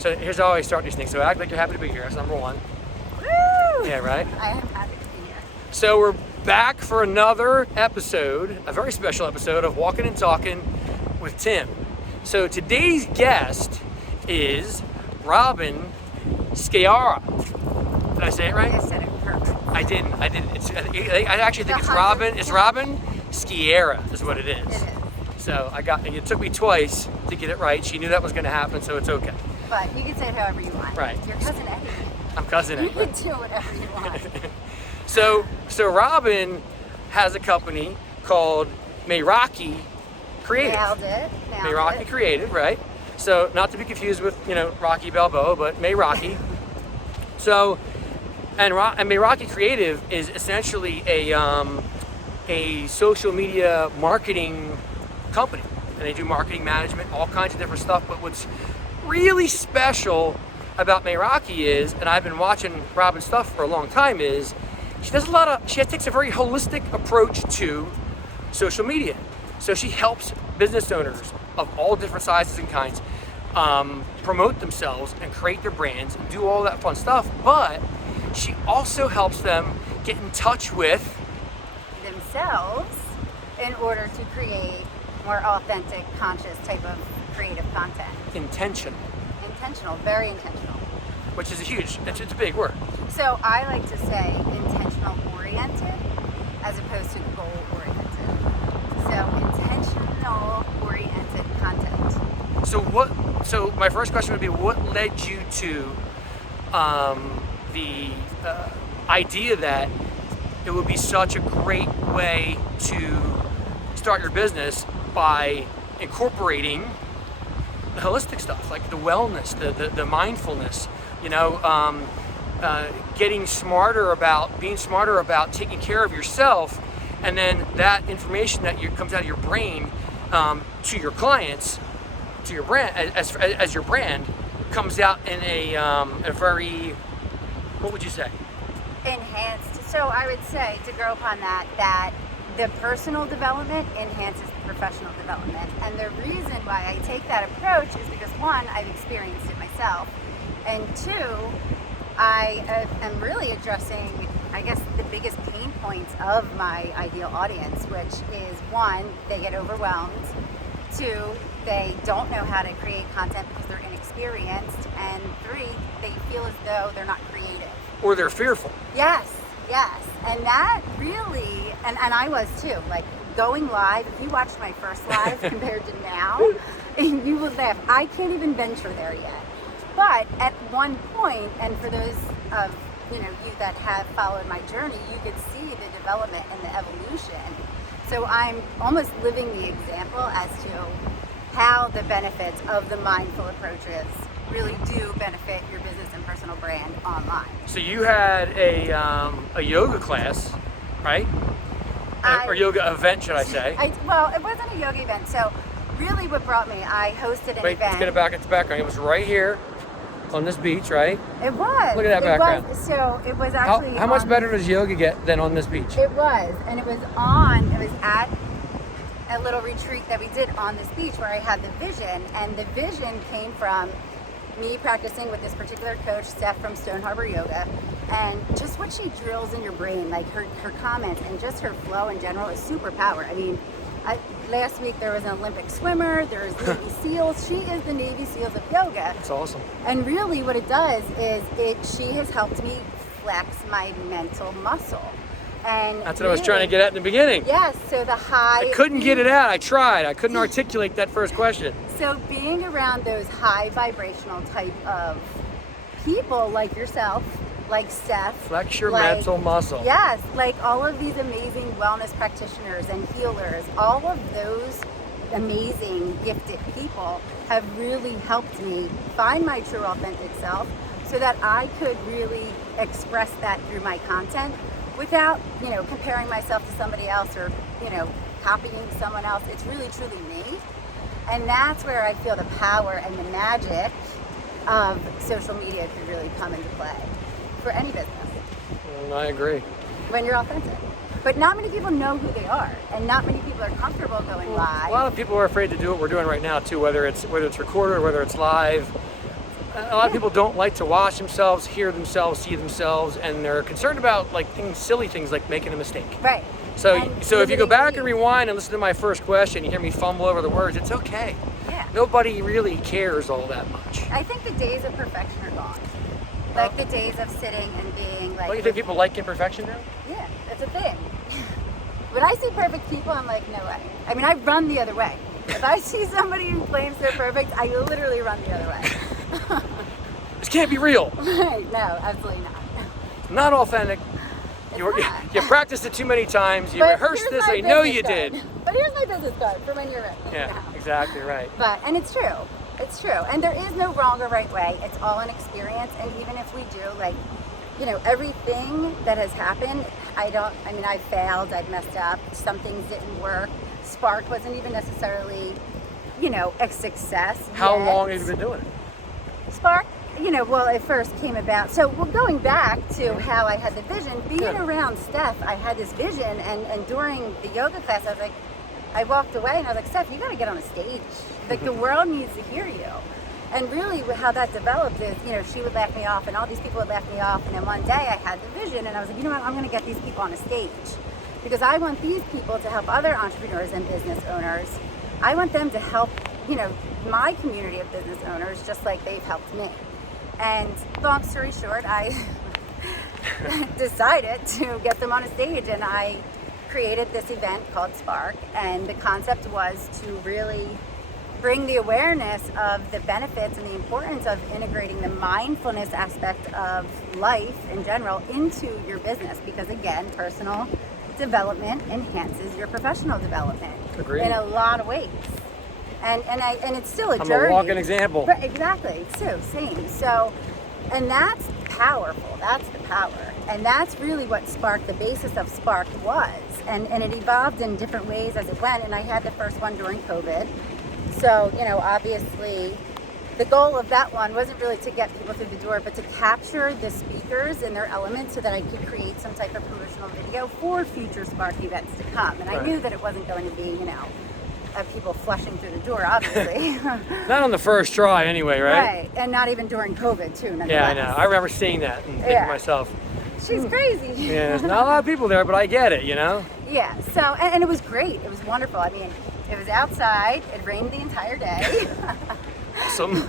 So here's how I start these things. So act like you're happy to be here. That's number one. Woo! Yeah, right? I am happy to be here. So we're back for another episode, a very special episode of Walkin Talkin with Tim. So today's guest is Robin Sciarra. Did I say it right? I said it perfect. I didn't. I actually think it's Robin. It's Robin Sciarra is what it is. It is. So it took me twice to get it right. She knew that was going to happen, so it's okay. But you can say it however you want. Right. Your cousin Eddie. I'm cousin You Eddie. can do whatever you want. So Robin has a company called Mayraki Creative. Nailed it. Mayraki Creative, right? So not to be confused with Rocky Balboa, but Mayraki. So and Mayraki Creative is essentially a social media marketing company, and they do marketing management, all kinds of different stuff. But what's really special about Mayraki is, and I've been watching Robin's stuff for a long time, is she takes a very holistic approach to social media. So she helps business owners of all different sizes and kinds promote themselves and create their brands and do all that fun stuff. But she also helps them get in touch with themselves in order to create more authentic, conscious type of creative content. intentional, Very intentional. which is it's a big word. So I like to say intentional oriented as opposed to goal oriented. So intentional oriented content. So my first question would be, what led you to the idea that it would be such a great way to start your business by incorporating the holistic stuff, like the wellness, the mindfulness, being smarter about taking care of yourself, and then that information that comes out of your brain to your clients, to your brand, as your brand, comes out in a very, what would you say? Enhanced. So I would say, to grow upon that the personal development enhances the professional development. And the reason why I take that approach is because, one, I've experienced it myself, and two, I am really addressing, I guess, the biggest pain points of my ideal audience, which is, one, they get overwhelmed, two, they don't know how to create content because they're inexperienced, and three, they feel as though they're not creative. Or they're fearful. Yes. And that really, and I was too, like going live, if you watched my first live compared to now, you would laugh. I can't even venture there yet. But at one point, and for those of you that have followed my journey, you could see the development and the evolution. So I'm almost living the example as to how the benefits of the mindful approaches really do benefit your business and personal brand online. So you had a yoga class, right? Or yoga event, should I say? Well, it wasn't a yoga event. So really what brought me, I hosted an event. Let's get it back at the background. It was right here on this beach, right? It was. Look at that background. So it was actually How much better does yoga get than on this beach? It was. And it was at a little retreat that we did on this beach where I had the vision. And the vision came from me practicing with this particular coach, Steph from Stone Harbor Yoga, and just what she drills in your brain, like her comments and just her flow in general is superpower. I mean, last week there was an Olympic swimmer, there's Navy SEALs. She is the Navy SEALs of yoga. That's awesome. And really what it does is she has helped me flex my mental muscle. And that's what I was trying to get at in the beginning. Yes, so the high... I couldn't get it out. I tried. I couldn't articulate that first question. So being around those high vibrational type of people like yourself, like Steph. Flex your mental muscle. Yes, like all of these amazing wellness practitioners and healers, all of those amazing gifted people have really helped me find my true authentic self so that I could really express that through my content without, comparing myself to somebody else or, copying someone else. It's really truly me. And that's where I feel the power and the magic of social media could really come into play for any business. I agree. When you're authentic. But not many people know who they are, and not many people are comfortable going live. A lot of people are afraid to do what we're doing right now too, whether it's recorded or whether it's live. a lot of people don't like to watch themselves, hear themselves, see themselves, and they're concerned about like silly things like making a mistake. Right. So And if you go back and limiting rewind and listen to my first question, you hear me fumble over the words, it's okay. Yeah. Nobody really cares all that much. I think the days of perfection are gone. Like the days of sitting and being like. Don't you think people like imperfection now? Yeah, it's a thing. When I see perfect people, I'm like, no way. I mean, I run the other way. If I see somebody who claims they're perfect, I literally run the other way. This can't be real. Right? No, absolutely not. Not authentic. not. You practiced it too many times. You But rehearsed here's this. my I know business you card. did. But here's my business card for when you're ready. Yeah, exactly right. And it's true. It's true. And there is no wrong or right way. It's all an experience. And even if we do, like, everything that has happened, I failed, I've messed up, some things didn't work. Spark wasn't even necessarily, a success. How yet. long have you been doing it? Spark, well, it first came about. So, going back to how I had the vision, being around Steph, I had this vision, and during the yoga class, I walked away and I was like, Steph, you got to get on a stage. Like, the world needs to hear you. And really how that developed is, she would laugh me off and all these people would laugh me off. And then one day I had the vision and I was like, you know what, I'm going to get these people on a stage. Because I want these people to help other entrepreneurs and business owners. I want them to help, my community of business owners just like they've helped me. And long story short, I decided to get them on a stage and I created this event called Spark. And the concept was to really bring the awareness of the benefits and the importance of integrating the mindfulness aspect of life in general into your business. Because again, personal development enhances your professional development. Agreed. In a lot of ways. And it's still a journey. I'm a walking example. Right, exactly. Same. So, and that's powerful. That's the power. And that's really what Spark, the basis of Spark was. And it evolved in different ways as it went. And I had the first one during COVID. So, obviously, the goal of that one wasn't really to get people through the door, but to capture the speakers in their element so that I could create some type of promotional video for future Spark events to come. And I knew that it wasn't going to be, people flushing through the door, obviously. Not on the first try anyway, right? Right, and not even during COVID, too. Yeah, I know. I remember seeing that and thinking to myself, she's crazy. Yeah, there's not a lot of people there, but I get it, Yeah, so, and it was great. It was wonderful. I mean, it was outside. It rained the entire day. Awesome. So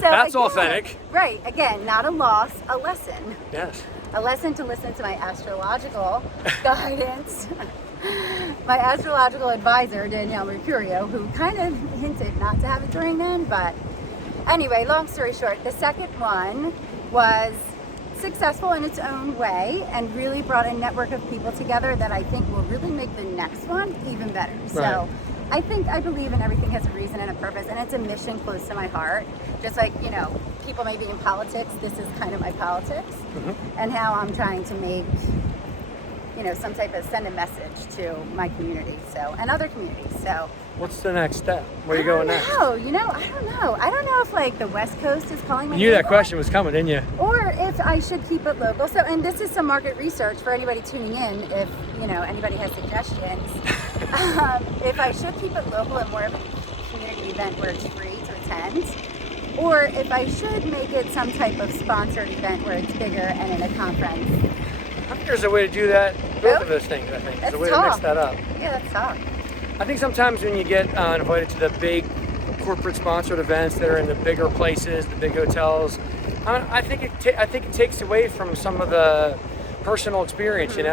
that's again, authentic. Right. Again, not a loss, a lesson. Yes. A lesson to listen to my astrological guidance. My astrological advisor, Danielle Mercurio, who kind of hinted not to have it during then. But anyway, long story short, the second one was successful in its own way and really brought a network of people together that I think will really make the next one even better. Right. So I believe in everything has a reason and a purpose, and it's a mission close to my heart. Just like, people may be in politics, this is kind of my politics, and how I'm trying to make, some type of send a message to my community, and other communities. So what's the next step? Where are you going next? I don't know. I don't know if like the West Coast is calling me. You knew that question was coming, didn't you? Or if I should keep it local. So, and this is some market research for anybody tuning in. If anybody has suggestions, if I should keep it local and more of a community event where it's free to attend, or if I should make it some type of sponsored event where it's bigger and in a conference. I think there's a way to do that. Both of those things, I think. There's a way to mix that up. Yeah, let's talk. I think sometimes when you get invited to the big corporate sponsored events that are in the bigger places, the big hotels, I think it takes away from some of the personal experience, and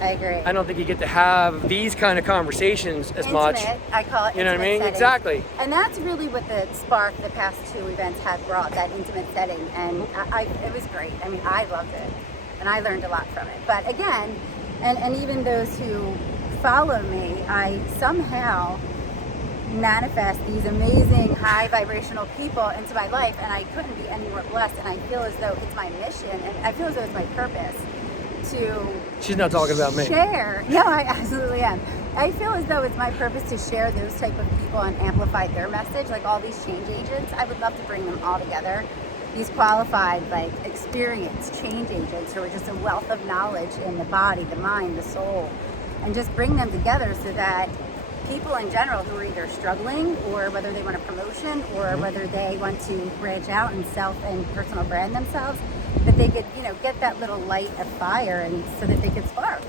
I agree. I don't think you get to have these kind of conversations as intimate, much. I call it. You know what I mean? Settings. Exactly. And that's really what the Spark, the past two events had brought, that intimate setting, and it was great. I mean, I loved it, and I learned a lot from it. But again, and even those who follow me, I somehow manifest these amazing high vibrational people into my life, and I couldn't be any more blessed, and I feel as though it's my mission, and I feel as though it's my purpose to She's not talking about me. share. No, I absolutely am. I feel as though it's my purpose to share those type of people and amplify their message, like all these change agents. I would love to bring them all together. These qualified, like experienced change agents who are just a wealth of knowledge in the body, the mind, the soul, and just bring them together so that people in general who are either struggling, or whether they want a promotion, or whether they want to branch out and self and personal brand themselves, that they could, get that little light of fire, and so that they could spark.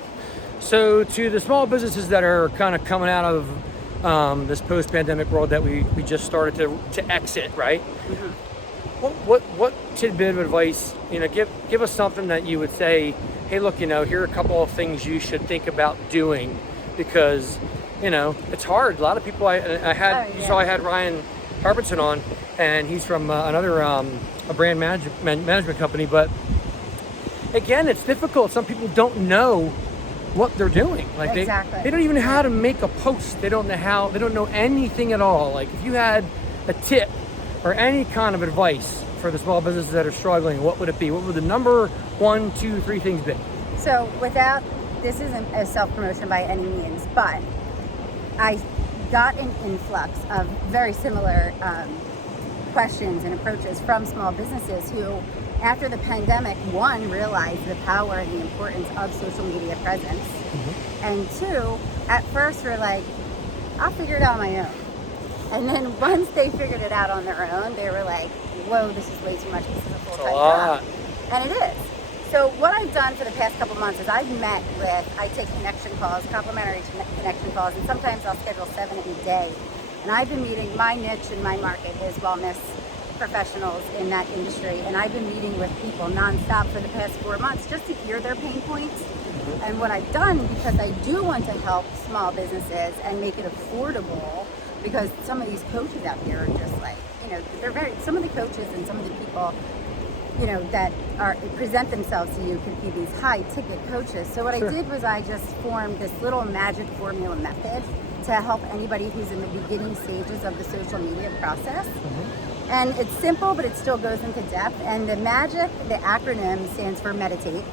So to the small businesses that are kind of coming out of this post-pandemic world that we just started to exit, right? What tidbit of advice, give us something that you would say, hey, look, here are a couple of things you should think about doing, because it's hard. A lot of people I had Ryan Harbinson on, and he's from another a brand management company, but again, it's difficult. Some people don't know what they're doing. Like exactly. they don't even know how to make a post. They don't know anything at all. Like, if you had a tip or any kind of advice for the small businesses that are struggling, what would it be? What would the number 1, 2, 3 things be? So this isn't a self-promotion by any means, but I got an influx of very similar questions and approaches from small businesses who, after the pandemic, one, realized the power and the importance of social media presence, and two, at first were like, I'll figure it out on my own. And then once they figured it out on their own, they were like, whoa, this is way too much. This is a full-time job. And it is. So what I've done for the past couple months is I take connection calls, complimentary connection calls, and sometimes I'll schedule 7 a day. And I've been meeting, my niche and my market is wellness professionals in that industry, and I've been meeting with people nonstop for the past 4 months just to hear their pain points. And what I've done, because I do want to help small businesses and make it affordable, because some of these coaches out there are just like, some of the coaches and some of the people, that present themselves to you could be these high ticket coaches. So what I did was I just formed this little magic formula method to help anybody who's in the beginning stages of the social media process. And it's simple, but it still goes into depth. And the acronym stands for meditate,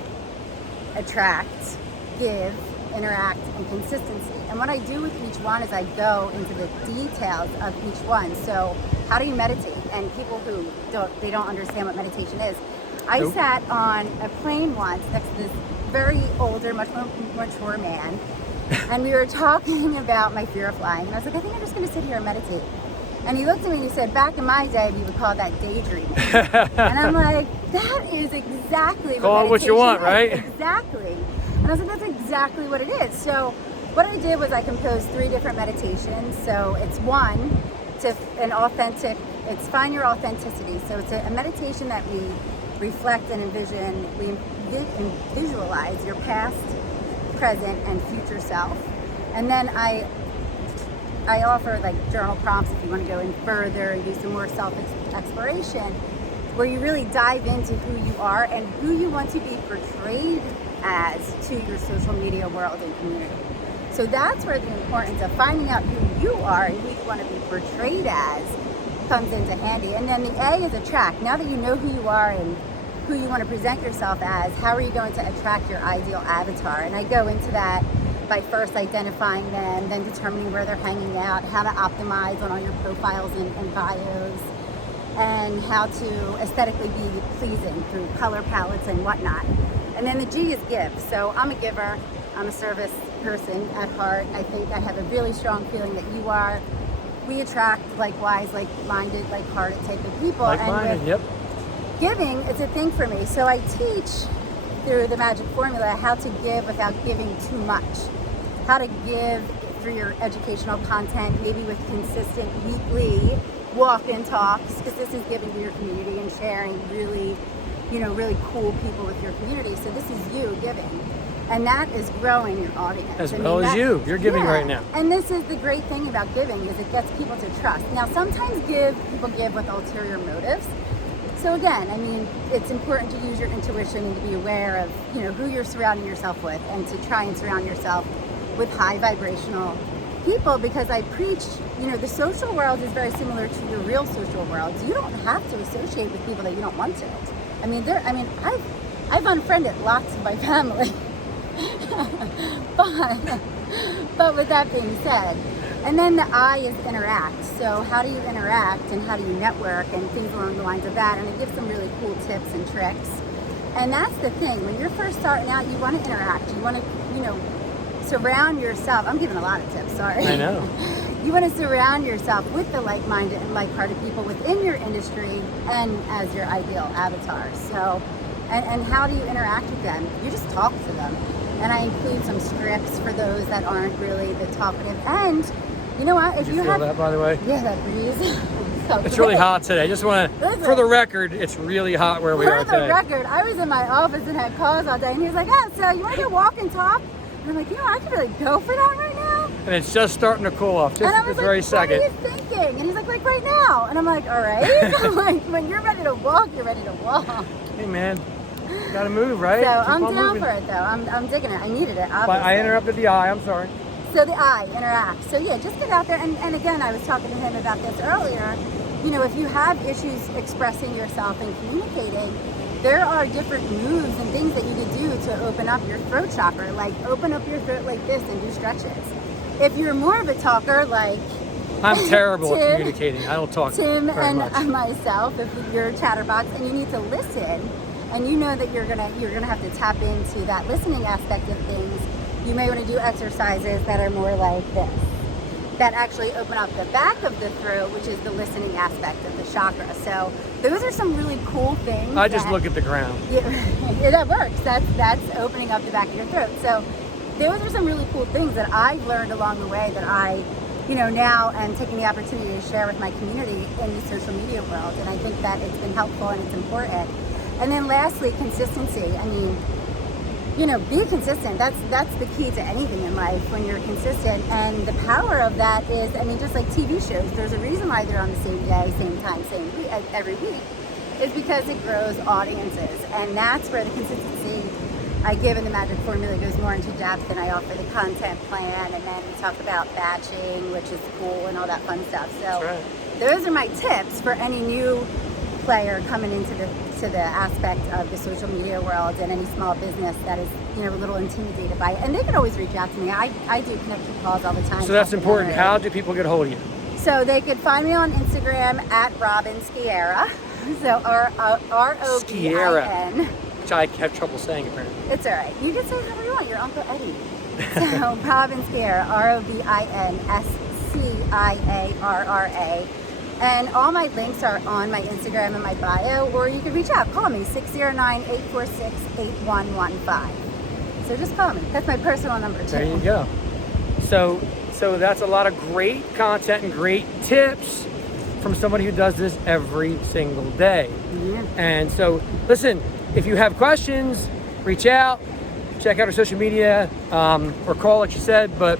attract, give, interact, and consistency. And what I do with each one is I go into the details of each one. So how do you meditate? And people who don't understand what meditation is. I sat on a plane once next to this very older, much more mature man, and we were talking about my fear of flying. And I was like, I think I'm just going to sit here and meditate. And he looked at me and he said, back in my day, we would call that daydreaming. And I'm like, that is exactly what you want, right? Exactly. And I was like, that's exactly what it is. So what I did was I composed 3 different meditations. So it's one, it's find your authenticity. So it's a meditation that we reflect and envision, we visualize your past, present, and future self. And then I offer like journal prompts if you want to go in further and do some more self-exploration, where you really dive into who you are and who you want to be portrayed as to your social media world and community. So that's where the importance of finding out who you are and who you want to be portrayed as comes into handy. And then the A is attract. Now that you know who you are and who you want to present yourself as, how are you going to attract your ideal avatar? And I go into that by first identifying them, then determining where they're hanging out, how to optimize on all your profiles and bios, and how to aesthetically be pleasing through color palettes and whatnot. And then the G is give. So I'm a giver, I'm a service person at heart. I think I have a really strong feeling that you are. We attract likewise, like-minded, like-hearted type of people. Like-minded, and yep. Giving is a thing for me. So I teach through the magic formula how to give without giving too much. How to give through your educational content, maybe with consistent weekly walk-in talks, because this is giving to your community and sharing really cool people with your community. So this is you giving. And that is growing your audience. As well as you. You're giving right now. And this is the great thing about giving, is it gets people to trust. Now, sometimes people give with ulterior motives. So again, I mean, it's important to use your intuition and to be aware of, who you're surrounding yourself with, and to try and surround yourself with high vibrational people, because I preach, the social world is very similar to your real social world. You don't have to associate with people that you don't want to. I've unfriended lots of my family. but with that being said, and then the I is interact. So how do you interact and how do you network and things along the lines of that? And I give some really cool tips and tricks. And that's the thing. When you're first starting out, you want to interact. You want to, surround yourself. I'm giving a lot of tips, sorry. I know. You want to surround yourself with the like-minded and like-hearted people within your industry and as your ideal avatar. So, and how do you interact with them? You just talk to them. And I include some scripts for those that aren't really the talkative. And you know what? If Did you feel have that, by the way? yeah, that breeze. So It's really great. hot today. Just want to, for the record, it's really hot where we are For the today. record, I was in my office and had calls all day, and he was like, "Oh, so you want to go walk and talk?" And I'm like, "You know, I could really go for that right now." And it's just starting to cool off, just And I this was very like, second. "What are you thinking?" And he's like right now. And I'm like, "All right." I'm like, when you're ready to walk, you're ready to walk. Hey, man, gotta move, right? So Keep I'm on down moving. for it, though. I'm digging it. I needed it, obviously. But I interrupted the eye. I'm sorry. So the eye interact. So yeah, just get out there. And again, I was talking to him about this earlier. You know, if you have issues expressing yourself and communicating, there are different moves and things that you could do to open up your throat chakra. Like open up your throat like this and do stretches. If you're more of a talker, like I'm terrible at Tim- communicating. I don't talk Tim very and much. myself, if you're a chatterbox and you need to listen, and you know that you're gonna have to tap into that listening aspect of things, you may want to do exercises that are more like this, that actually open up the back of the throat, which is the listening aspect of the chakra. So those are some really cool things. I just that- look at the ground. yeah, that works. That's opening up the back of your throat. So those are some really cool things that I've learned along the way that I, you know, now am taking the opportunity to share with my community in the social media world. And I think that it's been helpful and it's important. And then lastly, consistency. I mean, you know, be consistent. That's the key to anything in life, when you're consistent. And the power of that is, I mean, just like TV shows, there's a reason why they're on the same day, same time, same week, every week. It's because it grows audiences. And that's where the consistency I give in the magic formula goes more into depth, and I offer the content plan, and then we talk about batching, which is cool, and all that fun stuff. So That's right. those are my tips for any new player coming into the aspect of the social media world, and any small business that is, you know, a little intimidated by it. And they can always reach out to me. I do connection calls all the time. So that's important. How do people get a hold of you? So they could find me on Instagram at Robin Sciarra. So R-O-B-I-N. Which I have trouble saying apparently. It's all right. You can say whatever you want. You're Uncle Eddie. So Robin Sciarra, ROBINSCIARRA. And all my links are on my Instagram and my bio, or you can reach out. Call me, 609-846-8115. So just call me. That's my personal number too. There you go. So that's a lot of great content and great tips from somebody who does this every single day. Yeah. And so, listen, if you have questions, reach out, check out our social media, or call, like you said. But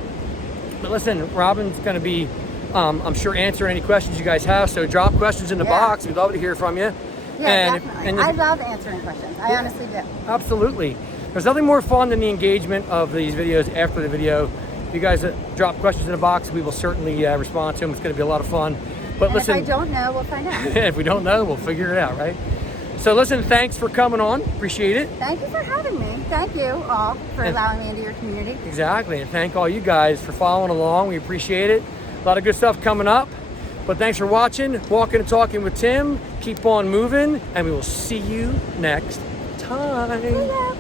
listen, Robin's going to be, I'm sure, answering any questions you guys have. So drop questions in the box. We'd love to hear from you. Yeah, and definitely. I love answering questions. I honestly do. Absolutely. There's nothing more fun than the engagement of these videos after the video. If you guys drop questions in the box, we will certainly respond to them. It's going to be a lot of fun. But And listen, if I don't know, we'll find out. if we don't know, we'll figure it out, right? So listen, thanks for coming on. Appreciate it. Thank you for having me. Thank you all for allowing me into your community. Exactly. And thank all you guys for following along. We appreciate it. A lot of good stuff coming up. But thanks for watching, Walking and Talking with Tim. Keep on moving, and we will see you next time. See ya.